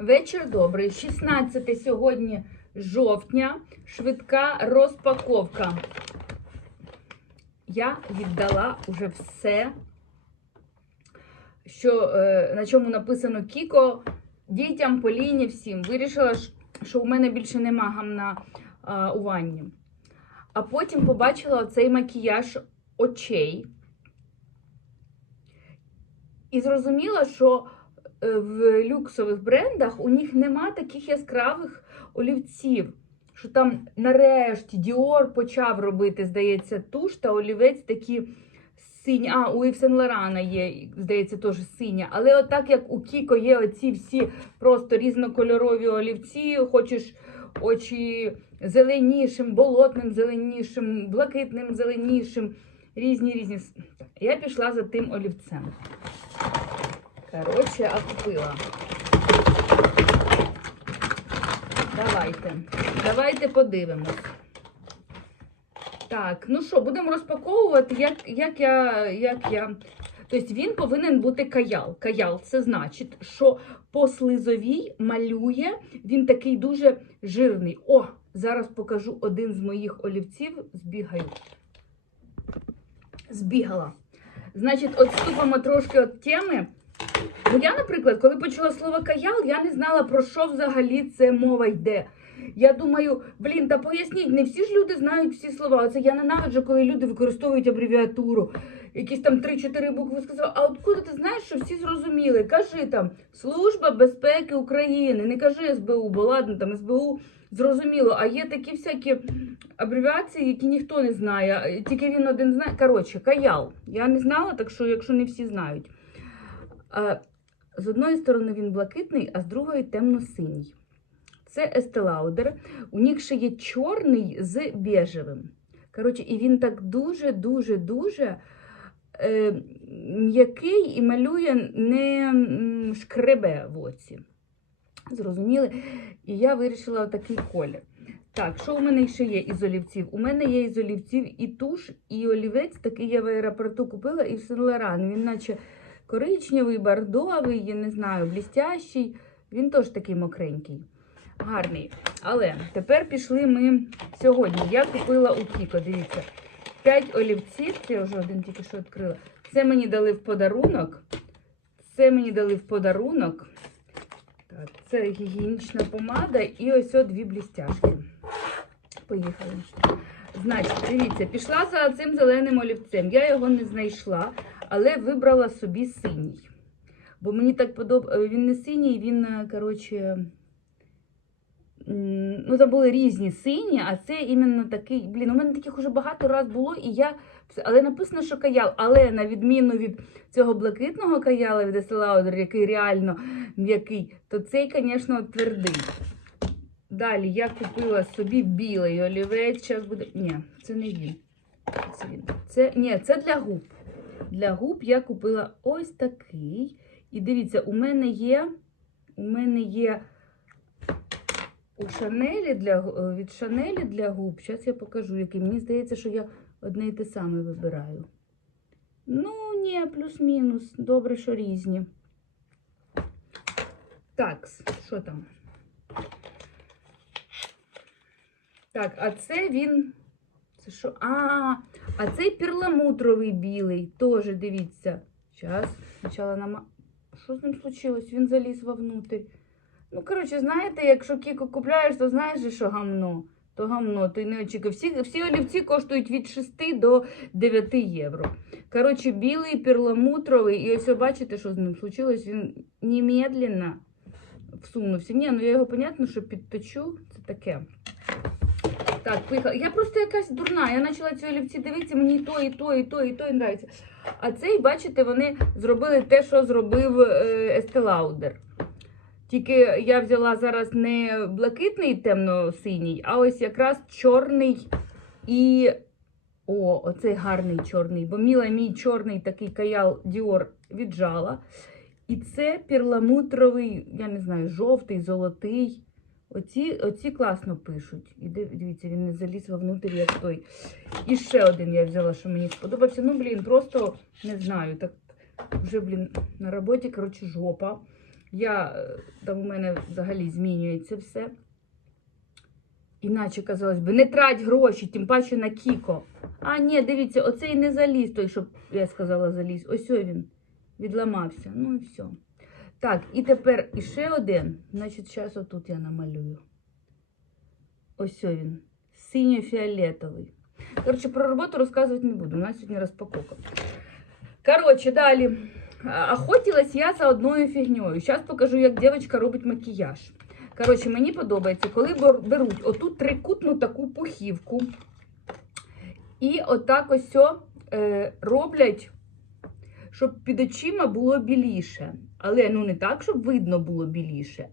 Вечір добрий. 16 сьогодні жовтня. Швидка розпаковка. Я віддала уже все, що, е, на чому написано Кіко дітям, Поліні, всім. Вирішила, що у мене більше нема гамна у ванні. А потім побачила цей макіяж очей. І зрозуміла, що в люксових брендах у них нема таких яскравих олівців. Що там нарешті Діор почав робити, здається, туш та олівець такі сині. А, у Ів Сен Лорана є, здається, теж синя. Але отак як у Кіко є оці всі просто різнокольорові олівці, хочеш очі зеленішим, болотним зеленішим, блакитним зеленішим, різні різні. Я пішла за тим олівцем. Коротше, а купила. Давайте. Давайте подивимось. Так, ну що, будемо розпаковувати, як, як я. Як я... Тобто він повинен бути каял. Каял це значить, що по слизовій малює, він такий дуже жирний. О, зараз покажу один з моїх олівців. Збігаю. Збігала. Значить, отступимо трошки від теми. Ну, я, наприклад, коли почула слово каял, я не знала, про що взагалі це мова йде. Я думаю, блін, та поясніть, не всі ж люди знають всі слова. Оце я ненавиджу, коли люди використовують абревіатуру. Якісь там 3-4 букви сказав. А откуда ти знаєш, що всі зрозуміли? Кажи там Служба безпеки України. Не кажи СБУ, бо ладно, там СБУ зрозуміло. А є такі всякі абревіації, які ніхто не знає. Тільки він один знає. Коротше, каял. Я не знала, так що, якщо не всі знають. А, з одної сторони він блакитний, а з другої темно-синій. Це Lauder. У них ще є чорний з бежевим. Коротше, і він так дуже-дуже-дуже е, м'який і малює не шкребе в оці. Зрозуміли? І я вирішила такий колір. Так, що у мене ще є із олівців? У мене є із олівців і туш, і олівець, такий я в аеропорту купила, і в Сен-Лоран. Він наче коричневий, бордовий, я не знаю, блістящий. Він теж такий мокренький. Гарний. Але тепер пішли ми сьогодні. Я купила у Кіко, дивіться, 5 олівців, це вже один тільки що відкрила. Це мені дали в подарунок. Це мені дали в подарунок. Це гігієнічна помада і ось о дві блістяшки. Поїхали. Значить, дивіться, пішла за цим зеленим олівцем. Я його не знайшла, але вибрала собі синій. Бо мені так подобається. Він не синій, він, е, коротше. Ну, там були різні сині, а це іменно такий. Блін, у мене таких уже багато раз було, і я. Але написано, що каял. Але на відміну від цього блакитного каяла від Lauder, який реально м'який, то цей, звісно, твердий. Далі я купила собі білий олівець. Зараз буде. Ні, це не він. Це він. Це, ні, це для губ. Для губ я купила ось такий. І дивіться, у мене є. У мене є у Шанелі для, від Шанелі для губ. Зараз я покажу, який. Мені здається, що я одне і те саме вибираю. Ну, ні, плюс-мінус. Добре, що різні. Так, що там? Так, а це він. Це що? А, а цей перламутровий білий. Теж дивіться. Зараз, спочатку нама. Що з ним случилось? Він заліз вовнутрь. Ну, коротше, знаєте, якщо Кіко купляєш, то знаєш, що гамно. То гамно, ти не очікуй. Всі, всі олівці коштують від 6 до 9 євро. Коротше, білий, перламутровий. І ось ви бачите, що з ним случилось. Він немедленно всунувся. Ні, ну я його, понятно, що підточу. Це таке. Так, поїхала. Я просто якась дурна. Я почала ці олівці дивитися, мені і то, і то, і то, і то і нравиться. А цей, бачите, вони зробили те, що зробив е, Estee. Тільки я взяла зараз не блакитний темно-синій, а ось якраз чорний і. О, оцей гарний чорний. Бо міла мій чорний такий каял Dior віджала. І це перламутровий, я не знаю, жовтий, золотий. Оці, оці класно пишуть. І дивіться, він не заліз вовнутрь, як той. І ще один я взяла, що мені сподобався. Ну, блін, просто не знаю. Так вже, блін, на роботі, коротше, жопа. Я е, там у мене взагалі змінюється все. Іначе, казалось би, не трать гроші, тим паче на Кіко. А, ні, дивіться, оцей не заліз, той, що я сказала, заліз. Ось він відламався. Ну і все. Так, і тепер іще один. Значить, зараз отут я намалюю. Ось він. Синьо-фіолетовий. Коротше, про роботу розказувати не буду. У нас сьогодні розпаковка. Коротше, далі. Охотилась я за одною фігньою. Зараз покажу, як дівчинка робить макіяж. Коротше, мені подобається, коли беруть оту трикутну таку пухівку. І отак ось е, роблять, щоб під очима було біліше. Але ну не так, щоб видно було біліше.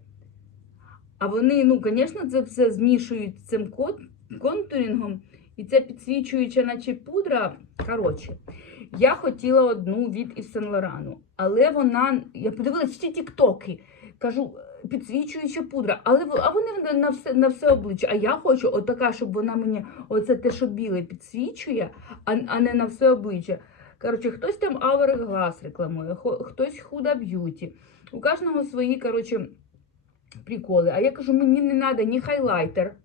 А вони, ну, звісно, це все змішують цим кон- контурінгом. І це підсвічуюча, наче пудра. Коротше, я хотіла одну від Ів Сен Лорану, але вона. Я подивилась всі тіктоки. Кажу, підсвічуюча пудра, але а вони на все, на все обличчя. А я хочу отака, щоб вона мені оце те, що біле, підсвічує, а, а не на все обличчя. Коротше, хтось там Hourglass рекламує, хтось Huda Beauty. У кожного свої, коротше, приколи. А я кажу, мені не треба ні хайлайтер,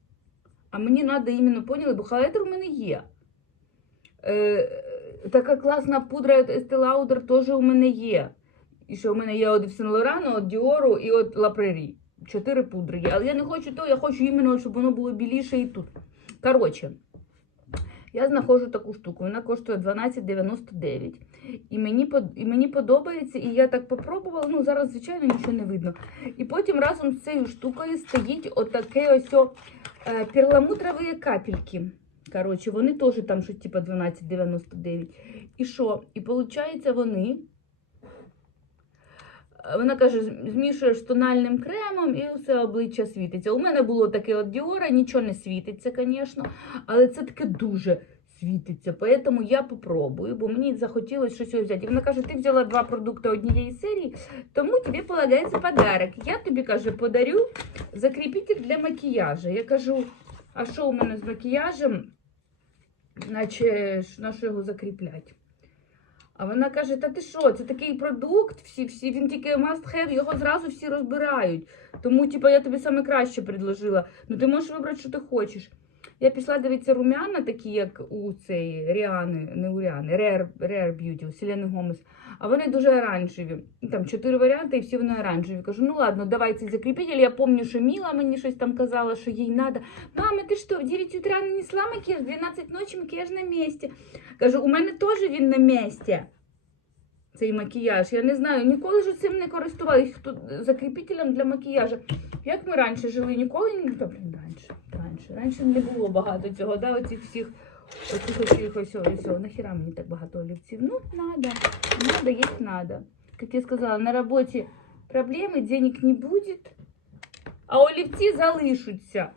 а мені треба іменно, поняли, бо хайлайтер у мене є. Е, така класна пудра від Estee Lauder теж у мене є. І що у мене є від Saint Laurent, від Dior і від La Prairie. Чотири пудри є. Але я не хочу то, я хочу іменно, щоб воно було біліше і тут. Коротше, я знаходжу таку штуку. Вона коштує 12,99. І мені, і мені подобається, і я так попробувала. Ну, зараз, звичайно, нічого не видно. І потім разом з цією штукою стоїть отаке ось о, е, перламутрові капельки. Коротше, вони теж там щось типу 12,99. І що? І виходить, вони. Вона каже, «З- змішуєш з тональним кремом і все обличчя світиться. У мене було таке от Діора, нічого не світиться, звісно, але це таке дуже світиться. Поэтому я попробую, бо мені захотілося щось взяти. І вона каже, ти взяла два продукти однієї серії, тому тобі полагається подарок. Я тобі каже, подарю закріпитель для макіяжу. Я кажу, а що у мене з макіяжем? Наче на що його закріплять? А вона каже: Та ти що, це такий продукт, всі, всі, він тільки must have, його зразу всі розбирають. Тому, типу, я тобі саме краще предложила. Ну ти можеш вибрати, що ти хочеш. Я пішла дивитися румяна, такі, як у цей Ріани, не у Ріани, Rare, Rare Beauty, у Селени Гомес. А вони дуже оранжеві. Там чотири варіанти, і всі вони оранжеві. Кажу, ну ладно, давай цей закріпитель. Я пам'ятаю, що Міла мені щось там казала, що їй треба. Мама, ти що, в 9 утра нанесла макіяж, в 12 ночі макіяж на місці. Кажу, у мене теж він на місці. Цей макіяж. Я не знаю, ніколи ж цим не користувалися закріпителем для макіяжу. Як ми раніше жили, ніколи не блін, раніше. Раніше. Раніше не було багато цього, да, оцих всіх оцих ось ось. Нахіра мені так багато олівців? Ну, надо. Надо, есть надо. Как я сказала, на роботі проблеми, денег не буде, а олівці залишаться.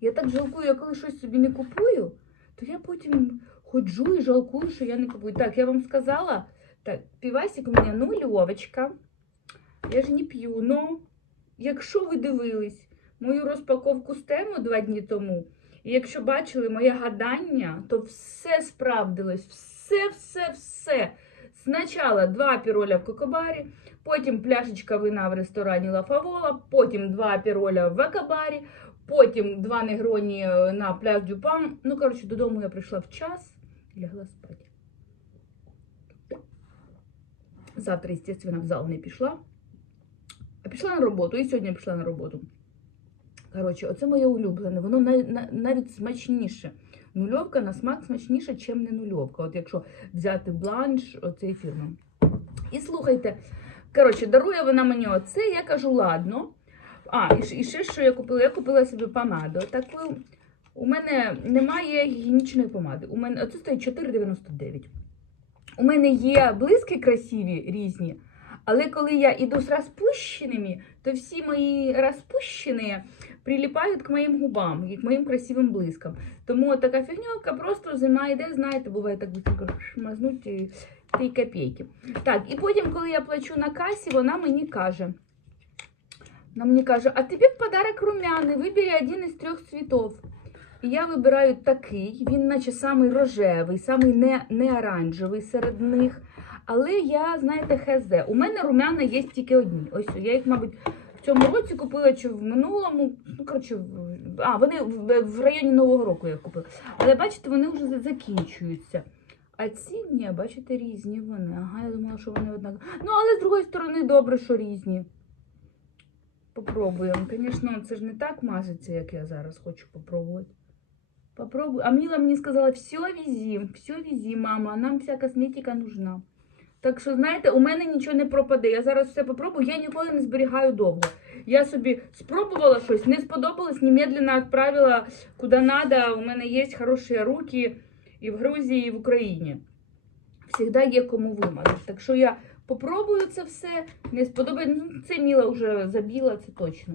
Я так жалкую, я коли щось собі не купую, то я потім ходжу і жалкую, що я не купую. Так, я вам сказала, так, півасик у мене нульовочка. Я ж не п'ю, но якщо ви дивились мою розпаковку з тему два дні тому, і якщо бачили моє гадання, то все справдилось, все, все, все. Спочатку два піроля в кокобарі, потім пляшечка вина в ресторані Ла Фавола, потім два піроля в Акабарі, потім два негроні е, на пляж Дюпан. Ну, коротше, додому я прийшла в час і лягла спати. Завтра, естественно, в зал не пішла. А пішла на роботу, і сьогодні пішла на роботу. Коротше, оце моє улюблене, воно на- на- навіть смачніше. Нульовка на смак смачніша, ніж не нульовка. От якщо взяти бланш оцеї фірми. І слухайте, коротше, дарує вона мені оце, я кажу, ладно. А, і, ще- що я купила? Я купила собі помаду. Таку, у мене немає гігієнічної помади. У мене оце стоїть 4,99. У мене є блиски красиві різні, але коли я іду з розпущеними, то всі мої розпущені прилипають к моїм губам і к моїм красивим блискам. Тому така фігньовка просто зима йде, знаєте, буває так шмазнуть і 3 копійки. Так, і потім, коли я плачу на касі, вона мені каже. Вона мені каже, а тобі в подарок румяний, вибери один із трьох цвітов. І я вибираю такий, він наче самий рожевий, самий не, не оранжевий серед них. Але я, знаєте, хз. У мене румяна є тільки одні. Ось я їх, мабуть, в цьому році купила чи в минулому. Ну, коротше, а, вони в, в районі Нового року я купила. Але бачите, вони вже закінчуються. А ці, ні, бачите, різні вони. Ага, я думала, що вони однакові. Ну, але з другої сторони, добре, що різні. Попробуємо. Звісно, це ж не так мажеться, як я зараз хочу попробувати. Попробуй. А Міла мені сказала, все візі, все візі, мама, нам вся косметика нужна. Так що, знаєте, у мене нічого не пропаде. Я зараз все попробую, я ніколи не зберігаю довго. Я собі спробувала щось, не сподобалось, немедленно відправила куди треба. У мене є хороші руки і в Грузії, і в Україні. Всегда є кому вимазати. Так що я попробую це все. Не сподобається. Ну, це Міла вже забіла, це точно.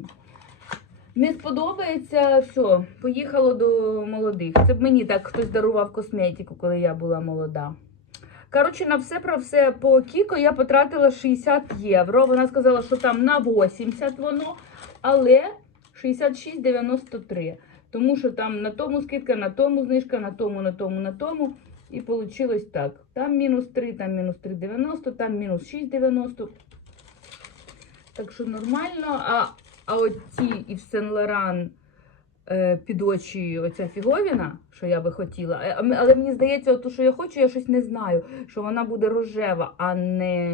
Не сподобається, все, поїхало до молодих. Це б мені так хтось дарував косметику, коли я була молода. Коротше, на все про все по Кіко я потратила 60 євро. Вона сказала, що там на 80 воно, але 66,93. Тому що там на тому скидка, на тому знижка, на тому, на тому, на тому. І вийшло так. Там мінус 3, там мінус 3,90, там мінус 6,90. Так що нормально. А, а от ці і в Сен Лоран під очі оця фіговіна, що я би хотіла. Е, Але мені здається, от що я хочу, я щось не знаю, що вона буде рожева, а не,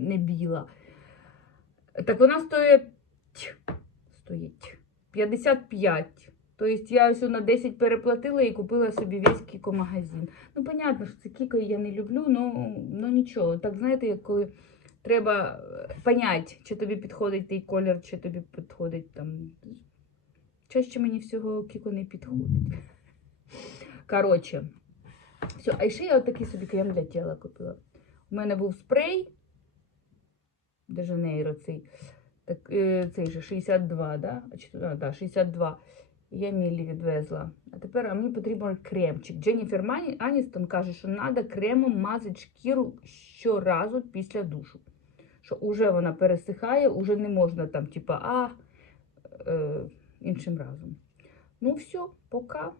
не біла. Так вона стоїть, стоїть 55. Тобто я ось на 10 переплатила і купила собі весь кіко-магазин. Ну, понятно, що це кіко я не люблю, ну, ну нічого. Так знаєте, як коли треба е, понять, чи тобі підходить той колір, чи тобі підходить там. Чаще мені всього кіко не підходить. Коротше, все, а ще я отакий собі крем для тіла купила. У мене був спрей. Де Жанейро цей. Так, е, цей же 62, да? А, да, 62. Я Міллі відвезла. А тепер мені потрібен кремчик. Дженніфер Аністон каже, що треба кремом мазати шкіру щоразу після душу. Що вже вона пересихає, вже не можна там, типа, а е, іншим разом. Ну, все, пока.